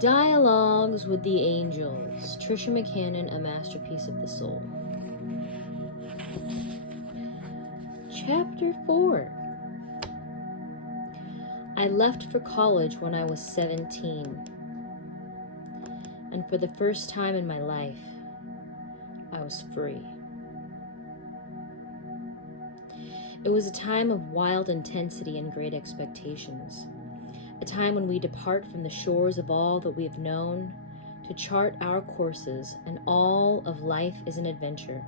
Dialogues with the Angels. Tricia McCannon, A Masterpiece of the Soul. Chapter 4. I left for college when I was 17. And for the first time in my life, I was free. It was a time of wild intensity and great expectations. A time when we depart from the shores of all that we have known to chart our courses, and all of life is an adventure.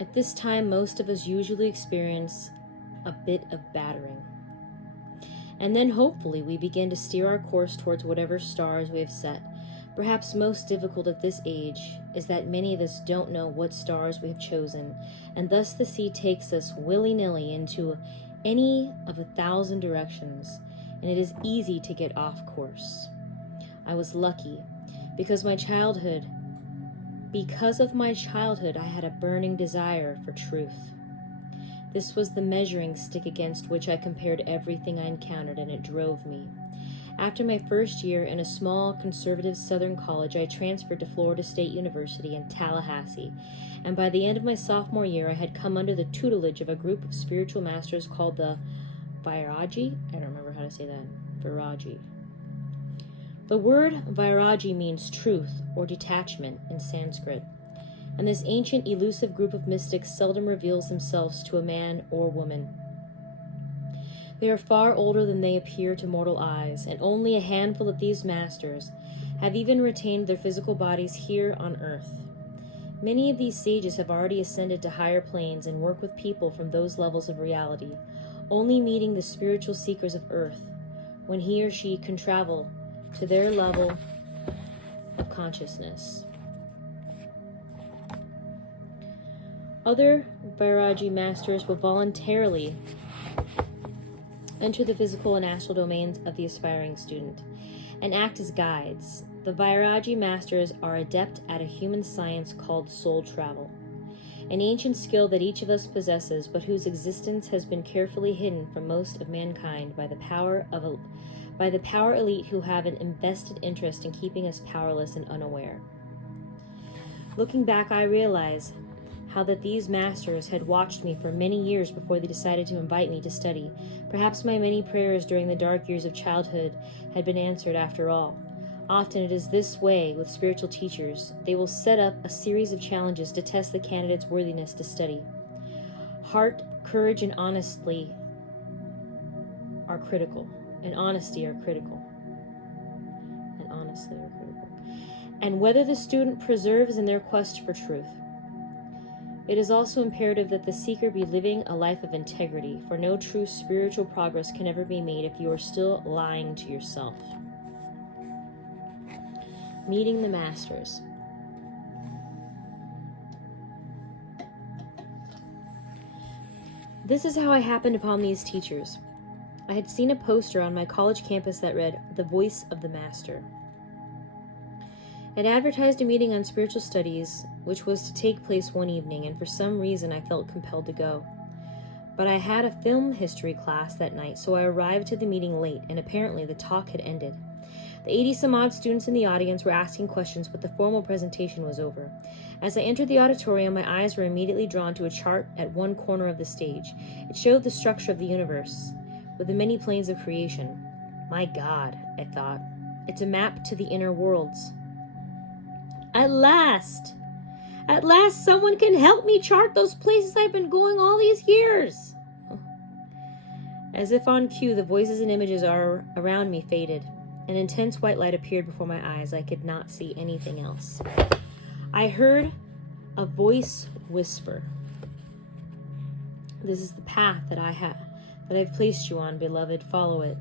At this time, most of us usually experience a bit of battering. And then hopefully we begin to steer our course towards whatever stars we have set. Perhaps most difficult at this age is that many of us don't know what stars we have chosen, and thus the sea takes us willy-nilly into any of 1,000 directions, and it is easy to get off course. I was lucky because of my childhood, I had a burning desire for truth. This was the measuring stick against which I compared everything I encountered, and it drove me. After my first year in a small conservative southern college, I transferred to Florida State University in Tallahassee, and by the end of my sophomore year, I had come under the tutelage of a group of spiritual masters called the Vairagi. I don't remember how to say that. Vairagi. The word Vairagi means truth or detachment in Sanskrit, and this ancient, elusive group of mystics seldom reveals themselves to a man or woman. They are far older than they appear to mortal eyes, and only a handful of these masters have even retained their physical bodies here on earth. Many of these sages have already ascended to higher planes and work with people from those levels of reality, only meeting the spiritual seekers of earth when he or she can travel to their level of consciousness. Other Vairagi masters will voluntarily enter the physical and astral domains of the aspiring student and act as guides. The Vairagi masters are adept at a human science called soul travel, an ancient skill that each of us possesses, but whose existence has been carefully hidden from most of mankind by the power elite who have an invested interest in keeping us powerless and unaware. Looking back, I realize how that these masters had watched me for many years before they decided to invite me to study. Perhaps my many prayers during the dark years of childhood had been answered after all. Often it is this way with spiritual teachers. They will set up a series of challenges to test the candidate's worthiness to study. Heart, courage, and honesty are critical. And whether the student perseveres in their quest for truth. It is also imperative that the seeker be living a life of integrity, for no true spiritual progress can ever be made if you are still lying to yourself. Meeting the masters. This is how I happened upon these teachers. I had seen a poster on my college campus that read, "The Voice of the Master." It advertised a meeting on spiritual studies, which was to take place one evening, and for some reason I felt compelled to go. But I had a film history class that night, so I arrived to the meeting late, and apparently the talk had ended. The 80-some-odd students in the audience were asking questions, but the formal presentation was over. As I entered the auditorium, my eyes were immediately drawn to a chart at one corner of the stage. It showed the structure of the universe, with the many planes of creation. My God, I thought, it's a map to the inner worlds. At last, someone can help me chart those places I've been going all these years. As if on cue, the voices and images around me faded. An intense white light appeared before my eyes. I could not see anything else. I heard a voice whisper, "This is the path that I've placed you on, beloved. Follow it."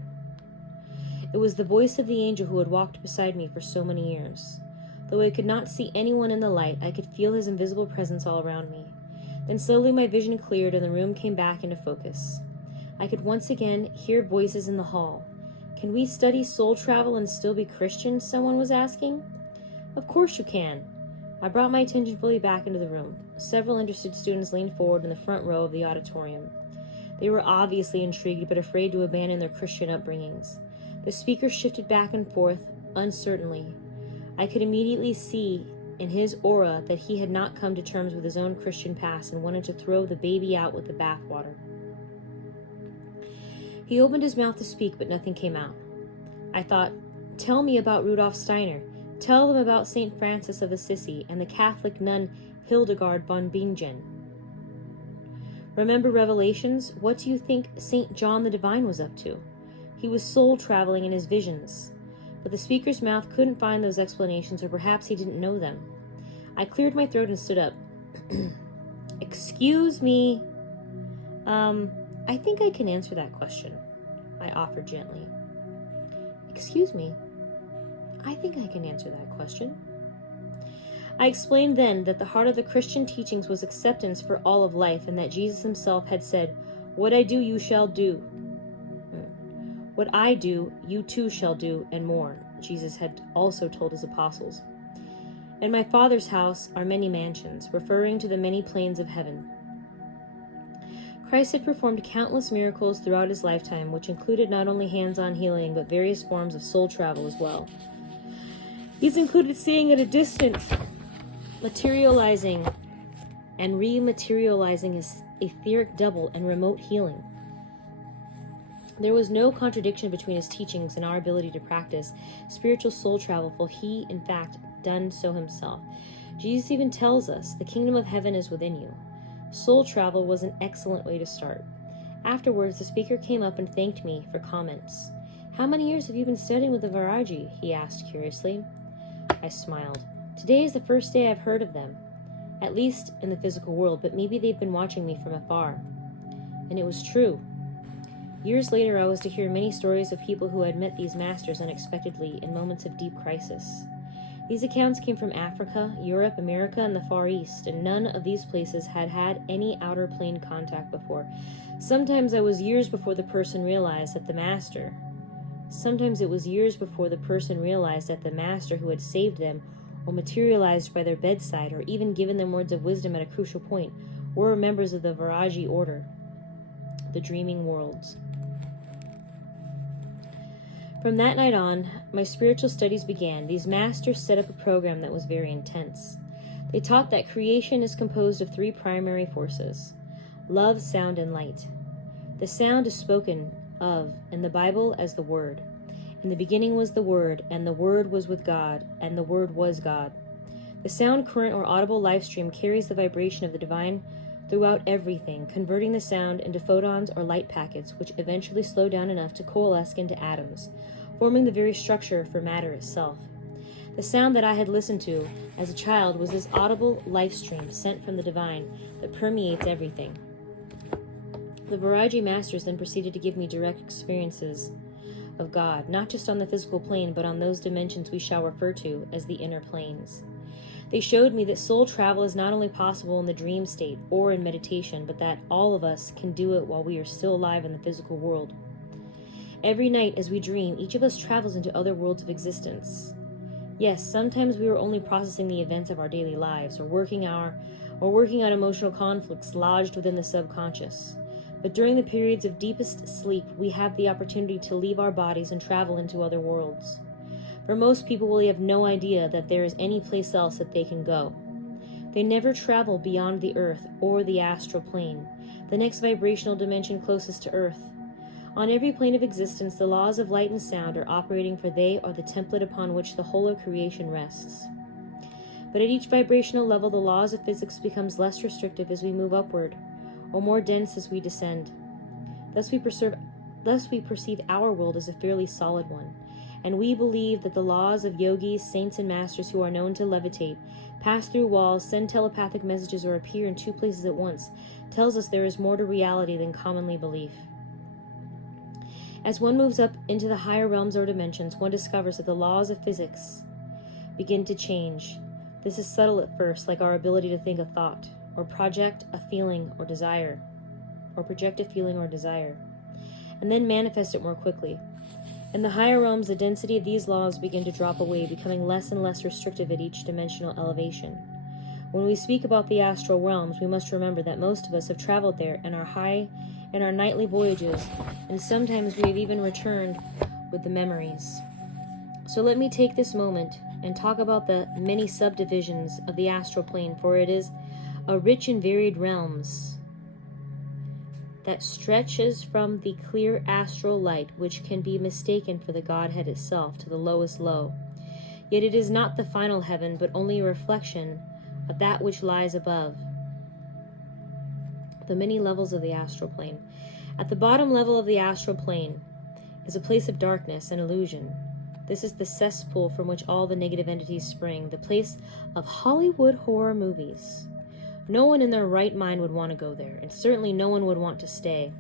It was the voice of the angel who had walked beside me for so many years. Though I could not see anyone in the light, I could feel his invisible presence all around me. Then slowly my vision cleared and the room came back into focus. I could once again hear voices in the hall. "Can we study soul travel and still be Christians?" someone was asking. "Of course you can." I brought my attention fully back into the room. Several interested students leaned forward in the front row of the auditorium. They were obviously intrigued but afraid to abandon their Christian upbringings. The speaker shifted back and forth uncertainly. I could immediately see in his aura that he had not come to terms with his own Christian past and wanted to throw the baby out with the bathwater. He opened his mouth to speak, but nothing came out. I thought, tell me about Rudolf Steiner. Tell them about St. Francis of Assisi and the Catholic nun Hildegard von Bingen. Remember Revelations? What do you think St. John the Divine was up to? He was soul traveling in his visions. But the speaker's mouth couldn't find those explanations, or perhaps he didn't know them. I cleared my throat and stood up. Excuse me. I think I can answer that question, I offered gently. Excuse me. I think I can answer that question. I explained then that the heart of the Christian teachings was acceptance for all of life, and that Jesus himself had said, "What I do, you shall do. What I do, you too shall do, and more," Jesus had also told his apostles. "In my Father's house are many mansions," referring to the many planes of heaven. Christ had performed countless miracles throughout his lifetime, which included not only hands-on healing, but various forms of soul travel as well. These included seeing at a distance, materializing and rematerializing his etheric double, and remote healing. There was no contradiction between his teachings and our ability to practice spiritual soul travel, for he, in fact, done so himself. Jesus even tells us, the kingdom of heaven is within you. Soul travel was an excellent way to start. Afterwards, the speaker came up and thanked me for comments. "How many years have you been studying with the Viraji?" he asked curiously. I smiled. "Today is the first day I've heard of them, at least in the physical world, but maybe they've been watching me from afar." And it was true. Years later, I was to hear many stories of people who had met these masters unexpectedly in moments of deep crisis. These accounts came from Africa, Europe, America, and the Far East, and none of these places had had any outer plane contact before. Sometimes it was years before the person realized that the master who had saved them, or materialized by their bedside, or even given them words of wisdom at a crucial point, were members of the Viraji order, the dreaming worlds. From that night on, my spiritual studies began. These masters set up a program that was very intense. They taught that creation is composed of three primary forces: love, sound, and light. The sound is spoken of in the Bible as the Word. In the beginning was the Word, and the Word was with God, and the Word was God. The sound current or audible life stream carries the vibration of the divine throughout everything, converting the sound into photons or light packets, which eventually slow down enough to coalesce into atoms, forming the very structure for matter itself. The sound that I had listened to as a child was this audible life stream sent from the divine that permeates everything. The Viraji masters then proceeded to give me direct experiences of God, not just on the physical plane, but on those dimensions we shall refer to as the inner planes. They showed me that soul travel is not only possible in the dream state or in meditation, but that all of us can do it while we are still alive in the physical world. Every night as we dream, each of us travels into other worlds of existence. Yes, sometimes we are only processing the events of our daily lives, or working out emotional conflicts lodged within the subconscious. But during the periods of deepest sleep, we have the opportunity to leave our bodies and travel into other worlds. For most people, we have no idea that there is any place else that they can go. They never travel beyond the earth or the astral plane, the next vibrational dimension closest to earth. On every plane of existence, the laws of light and sound are operating, for they are the template upon which the whole of creation rests. But at each vibrational level, the laws of physics becomes less restrictive as we move upward, or more dense as we descend. Thus we perceive our world as a fairly solid one. And we believe that the laws of yogis, saints, and masters who are known to levitate, pass through walls, send telepathic messages, or appear in two places at once, tells us there is more to reality than commonly belief. As one moves up into the higher realms or dimensions, one discovers that the laws of physics begin to change. This is subtle at first, like our ability to think a thought, or project a feeling or desire, and then manifest it more quickly. In the higher realms, the density of these laws begin to drop away, becoming less and less restrictive at each dimensional elevation. When we speak about the astral realms, we must remember that most of us have traveled there in our nightly voyages, and sometimes we have even returned with the memories. So let me take this moment and talk about the many subdivisions of the astral plane, for it is a rich and varied realms that stretches from the clear astral light, which can be mistaken for the Godhead itself, to the lowest low. Yet it is not the final heaven, but only a reflection of that which lies above. The many levels of the astral plane. At the bottom level of the astral plane is a place of darkness and illusion. This is the cesspool from which all the negative entities spring, the place of Hollywood horror movies. No one in their right mind would want to go there, and certainly no one would want to stay.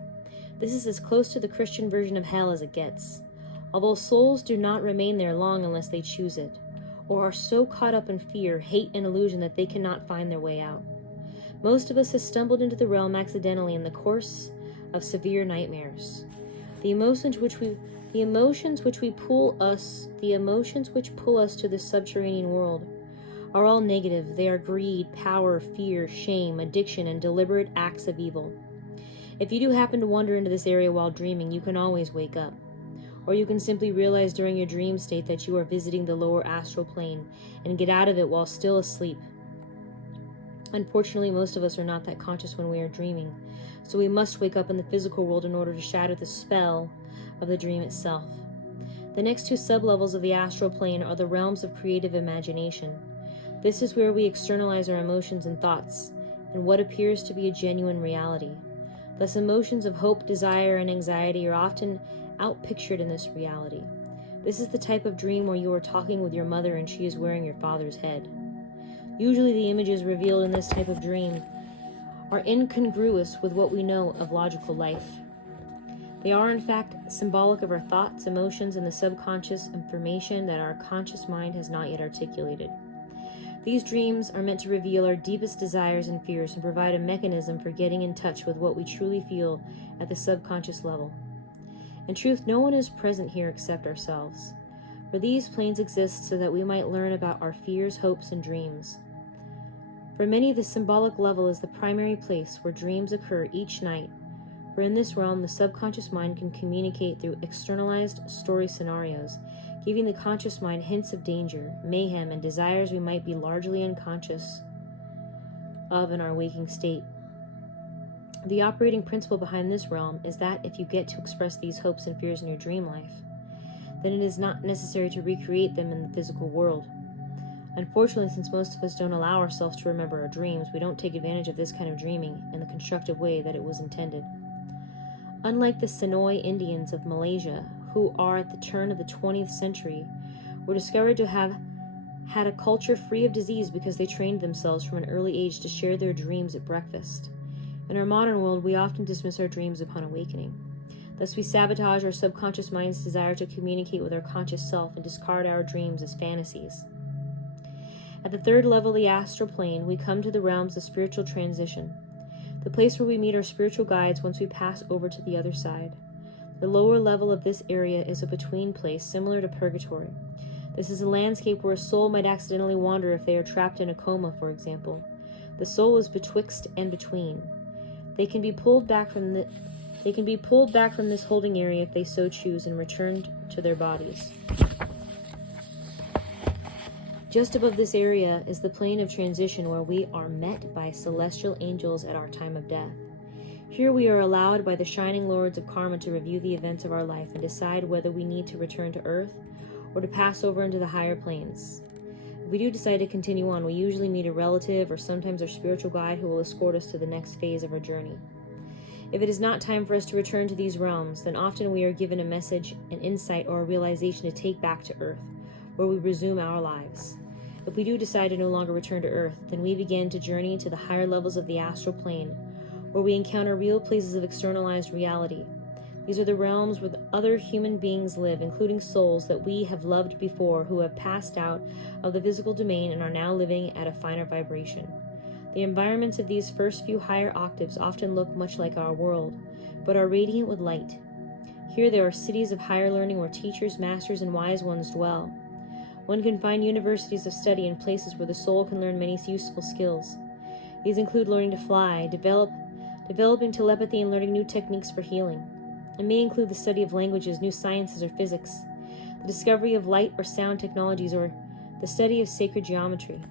This is as close to the Christian version of hell as it gets, although souls do not remain there long unless they choose it, or are so caught up in fear, hate, and illusion that they cannot find their way out. Most of us have stumbled into the realm accidentally in the course of severe nightmares. The emotions which pull us to this subterranean world are all negative. They are greed, power, fear, shame, addiction, and deliberate acts of evil. If you do happen to wander into this area while dreaming, you can always wake up. Or you can simply realize during your dream state that you are visiting the lower astral plane and get out of it while still asleep. Unfortunately, most of us are not that conscious when we are dreaming, so we must wake up in the physical world in order to shatter the spell of the dream itself. The next two sublevels of the astral plane are the realms of creative imagination. This is where we externalize our emotions and thoughts and what appears to be a genuine reality. Thus, emotions of hope, desire, and anxiety are often outpictured in this reality. This is the type of dream where you are talking with your mother and she is wearing your father's head. Usually the images revealed in this type of dream are incongruous with what we know of logical life. They are in fact symbolic of our thoughts, emotions, and the subconscious information that our conscious mind has not yet articulated. These dreams are meant to reveal our deepest desires and fears and provide a mechanism for getting in touch with what we truly feel at the subconscious level. In truth, no one is present here except ourselves, for these planes exist so that we might learn about our fears, hopes, and dreams. For many, the symbolic level is the primary place where dreams occur each night, for in this realm, the subconscious mind can communicate through externalized story scenarios, giving the conscious mind hints of danger, mayhem, and desires we might be largely unconscious of in our waking state. The operating principle behind this realm is that if you get to express these hopes and fears in your dream life, then it is not necessary to recreate them in the physical world. Unfortunately, since most of us don't allow ourselves to remember our dreams, we don't take advantage of this kind of dreaming in the constructive way that it was intended. Unlike the Sonoy Indians of Malaysia, who are at the turn of the 20th century, were discovered to have had a culture free of disease because they trained themselves from an early age to share their dreams at breakfast. In our modern world, we often dismiss our dreams upon awakening. Thus, we sabotage our subconscious mind's desire to communicate with our conscious self and discard our dreams as fantasies. At the third level of the astral plane, we come to the realms of spiritual transition, the place where we meet our spiritual guides once we pass over to the other side. The lower level of this area is a between place similar to purgatory. This is a landscape where a soul might accidentally wander if they are trapped in a coma, for example. The soul is betwixt and between. They can be pulled back from this holding area if they so choose and returned to their bodies. Just above this area is the plane of transition where we are met by celestial angels at our time of death. Here we are allowed by the shining lords of karma to review the events of our life and decide whether we need to return to earth or to pass over into the higher planes. If we do decide to continue on, we usually meet a relative or sometimes our spiritual guide who will escort us to the next phase of our journey. If it is not time for us to return to these realms, then often we are given a message, an insight, or a realization to take back to earth, where we resume our lives. If we do decide to no longer return to earth, then we begin to journey to the higher levels of the astral plane, where we encounter real places of externalized reality. These are the realms where other human beings live, including souls that we have loved before who have passed out of the physical domain and are now living at a finer vibration. The environments of these first few higher octaves often look much like our world, but are radiant with light. Here there are cities of higher learning where teachers, masters, and wise ones dwell. One can find universities of study in places where the soul can learn many useful skills. These include learning to fly, developing telepathy, and learning new techniques for healing. It may include the study of languages, new sciences, or physics, the discovery of light or sound technologies, or the study of sacred geometry.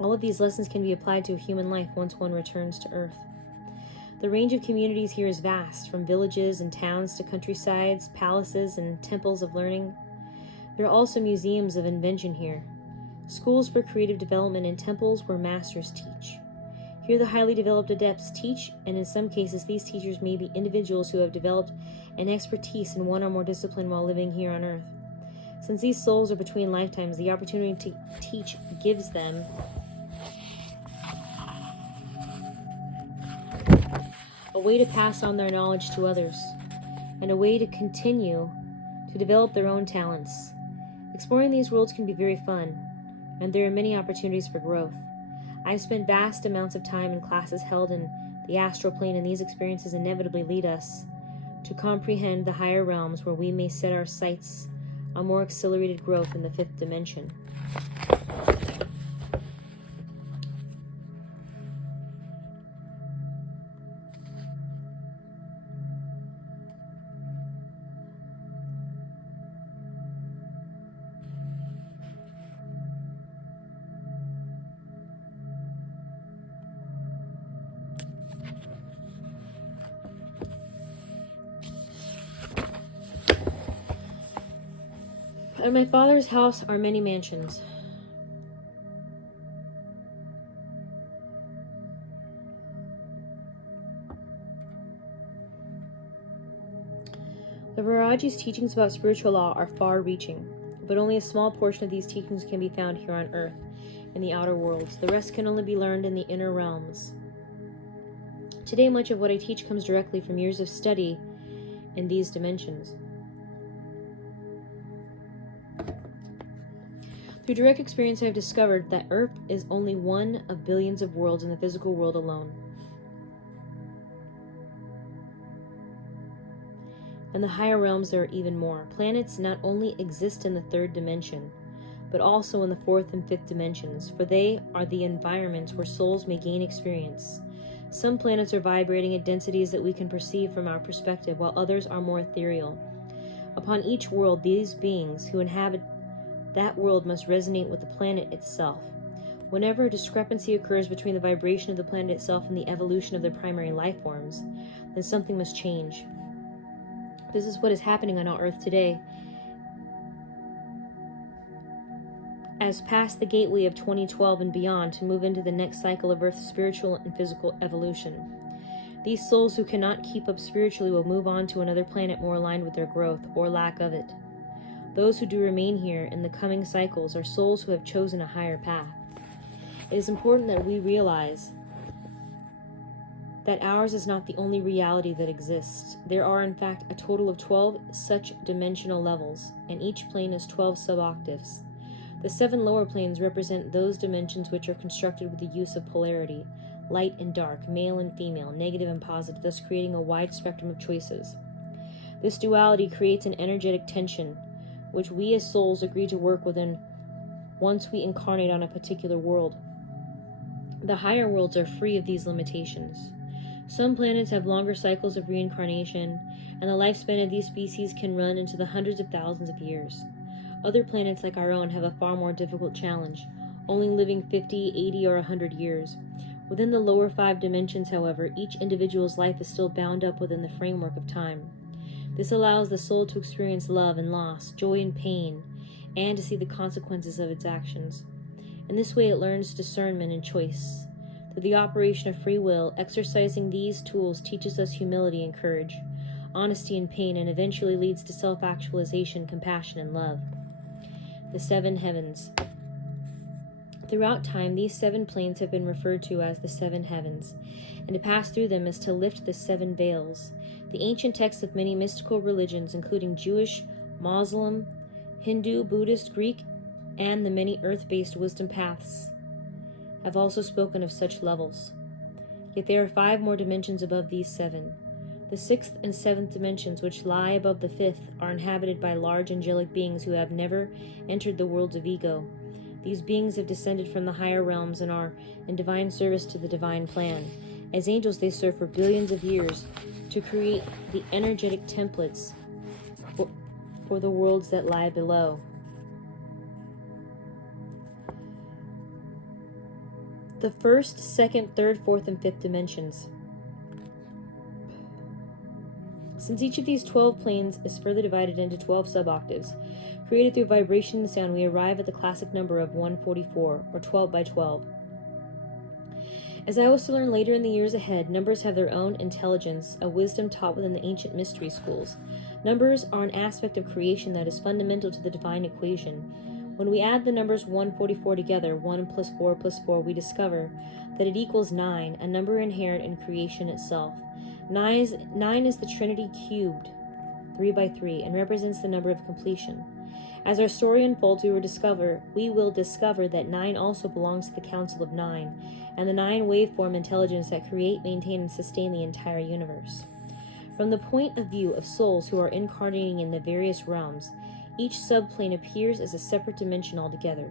All of these lessons can be applied to a human life once one returns to Earth. The range of communities here is vast, from villages and towns to countrysides, palaces, and temples of learning. There are also museums of invention here, schools for creative development, and temples where masters teach. Here the highly developed adepts teach, and in some cases these teachers may be individuals who have developed an expertise in one or more discipline while living here on Earth. Since these souls are between lifetimes, the opportunity to teach gives them a way to pass on their knowledge to others, and a way to continue to develop their own talents. Exploring these worlds can be very fun, and there are many opportunities for growth. I've spent vast amounts of time in classes held in the astral plane, and these experiences inevitably lead us to comprehend the higher realms where we may set our sights on more accelerated growth in the fifth dimension. At my father's house are many mansions. The Viraji's teachings about spiritual law are far-reaching, but only a small portion of these teachings can be found here on Earth, in the outer worlds. The rest can only be learned in the inner realms. Today, much of what I teach comes directly from years of study in these dimensions. Through direct experience, I have discovered that Earth is only one of billions of worlds in the physical world alone. In the higher realms, there are even more. Planets not only exist in the third dimension, but also in the fourth and fifth dimensions, for they are the environments where souls may gain experience. Some planets are vibrating at densities that we can perceive from our perspective, while others are more ethereal. Upon each world, these beings who inhabit that world must resonate with the planet itself. Whenever a discrepancy occurs between the vibration of the planet itself and the evolution of the primary life forms, then something must change. This is what is happening on our Earth today. As past the gateway of 2012 and beyond to move into the next cycle of Earth's spiritual and physical evolution. These souls who cannot keep up spiritually will move on to another planet more aligned with their growth or lack of it. Those who do remain here in the coming cycles are souls who have chosen a higher path. It is important that we realize that ours is not the only reality that exists. There are, in fact, a total of 12 such dimensional levels, and each plane is 12 sub-octaves. The 7 lower planes represent those dimensions which are constructed with the use of polarity, light and dark, male and female, negative and positive, thus creating a wide spectrum of choices. This duality creates an energetic tension, which we as souls agree to work within once we incarnate on a particular world. The higher worlds are free of these limitations. Some planets have longer cycles of reincarnation, and the lifespan of these species can run into the hundreds of thousands of years. Other planets like our own have a far more difficult challenge, only living 50, 80, or 100 years. Within the lower 5 dimensions, however, each individual's life is still bound up within the framework of time. This allows the soul to experience love and loss, joy and pain, and to see the consequences of its actions. In this way, it learns discernment and choice. Through the operation of free will, exercising these tools teaches us humility and courage, honesty and pain, and eventually leads to self-actualization, compassion, and love. The 7 heavens. Throughout time, these 7 planes have been referred to as the 7 heavens, and to pass through them is to lift the 7 veils. The ancient texts of many mystical religions, including Jewish, Muslim, Hindu, Buddhist, Greek, and the many earth-based wisdom paths, have also spoken of such levels. Yet there are 5 more dimensions above these 7. The 6th and 7th dimensions, which lie above the 5th, are inhabited by large angelic beings who have never entered the worlds of ego. These beings have descended from the higher realms and are in divine service to the divine plan, As angels, they serve for billions of years to create the energetic templates for the worlds that lie below. The first, second, third, fourth, and fifth dimensions. Since each of these 12 planes is further divided into 12 suboctaves, created through vibration and sound, we arrive at the classic number of 144, or 12 by 12. As I was to learn later in the years ahead, numbers have their own intelligence, a wisdom taught within the ancient mystery schools. Numbers are an aspect of creation that is fundamental to the divine equation. When we add the numbers 144 together, 1 plus 4 plus 4, we discover that it equals 9, a number inherent in creation itself. 9 is the Trinity cubed, 3 by 3, and represents the number of completion. As our story unfolds, we will discover that 9 also belongs to the Council of 9, and the 9 waveform intelligence that create, maintain, and sustain the entire universe. From the point of view of souls who are incarnating in the various realms, each subplane appears as a separate dimension altogether.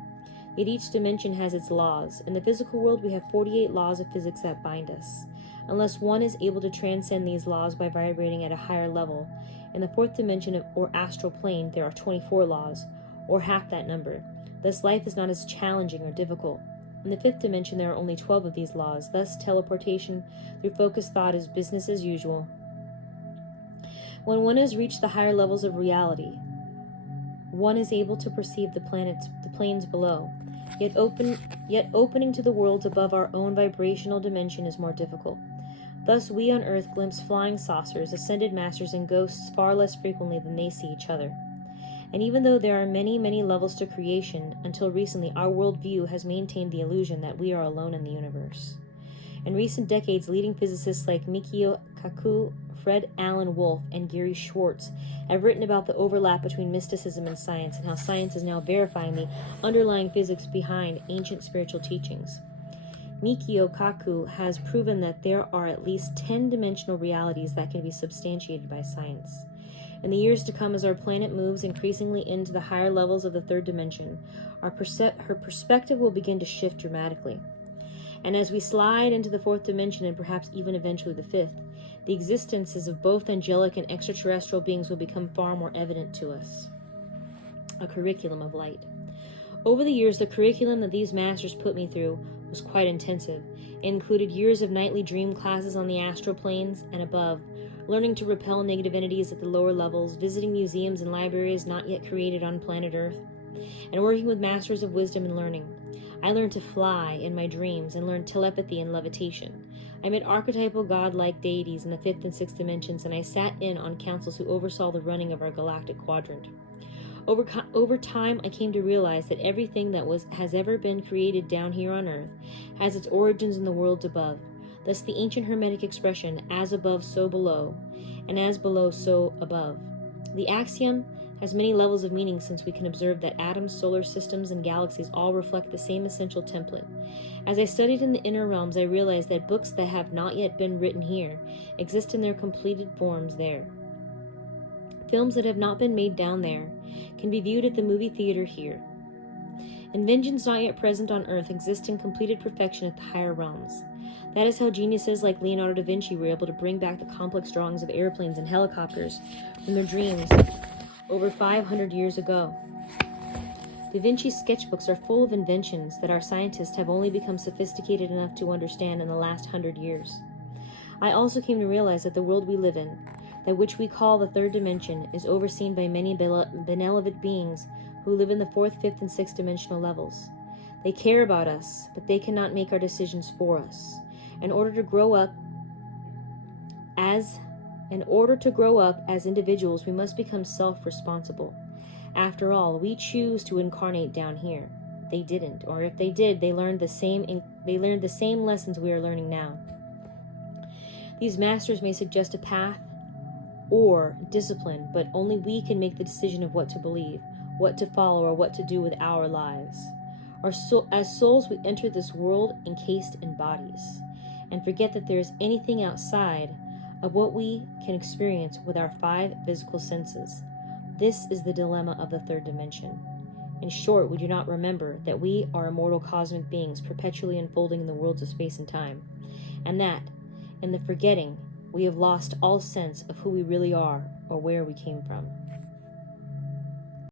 Yet each dimension has its laws. In the physical world, we have 48 laws of physics that bind us. Unless one is able to transcend these laws by vibrating at a higher level, in the fourth dimension or astral plane, there are 24 laws, or half that number. Thus, life is not as challenging or difficult. In the fifth dimension, there are only 12 of these laws. Thus, teleportation through focused thought is business as usual. When one has reached the higher levels of reality, one is able to perceive the planes below. Yet opening to the worlds above our own vibrational dimension is more difficult. Thus, we on Earth glimpse flying saucers, ascended masters, and ghosts far less frequently than they see each other. And even though there are many, many levels to creation, until recently our worldview has maintained the illusion that we are alone in the universe. In recent decades, leading physicists like Mikio Kaku, Fred Alan Wolf, and Gary Schwartz have written about the overlap between mysticism and science, and how science is now verifying the underlying physics behind ancient spiritual teachings. Mikio Kaku has proven that there are at least 10-dimensional realities that can be substantiated by science. In the years to come, as our planet moves increasingly into the higher levels of the third dimension, her perspective will begin to shift dramatically. And as we slide into the fourth dimension, and perhaps even eventually the fifth, the existences of both angelic and extraterrestrial beings will become far more evident to us. A curriculum of light. Over the years, the curriculum that these masters put me through was quite intensive. It included years of nightly dream classes on the astral planes and above, learning to repel negative entities at the lower levels, visiting museums and libraries not yet created on planet Earth, and working with masters of wisdom and learning. I learned to fly in my dreams and learned telepathy and levitation. I met archetypal god-like deities in the fifth and sixth dimensions, and I sat in on councils who oversaw the running of our galactic quadrant. Over time, I came to realize that everything that has ever been created down here on Earth has its origins in the worlds above. Thus, the ancient Hermetic expression, as above, so below, and as below, so above. The axiom has many levels of meaning, since we can observe that atoms, solar systems, and galaxies all reflect the same essential template. As I studied in the inner realms, I realized that books that have not yet been written here exist in their completed forms there. Films that have not been made down there can be viewed at the movie theater here. Inventions not yet present on Earth exist in completed perfection at the higher realms. That is how geniuses like Leonardo da Vinci were able to bring back the complex drawings of airplanes and helicopters from their dreams over 500 years ago. Da Vinci's sketchbooks are full of inventions that our scientists have only become sophisticated enough to understand in the last 100 years. I also came to realize that the world we live in, that which we call the third dimension, is overseen by many benevolent beings who live in the fourth, fifth, and sixth dimensional levels. They care about us, but they cannot make our decisions for us. In order to grow up as individuals, we must become self-responsible. After all, we choose to incarnate down here. They didn't, or if they did, they learned the same lessons we are learning now. These masters may suggest a path or discipline, but only we can make the decision of what to believe, what to follow, or what to do with our lives. As souls, we enter this world encased in bodies, and forget that there is anything outside of what we can experience with our 5 physical senses. This is the dilemma of the third dimension. In short, we do not remember that we are immortal cosmic beings perpetually unfolding in the worlds of space and time, and that, In the forgetting, we have lost all sense of who we really are or where we came from.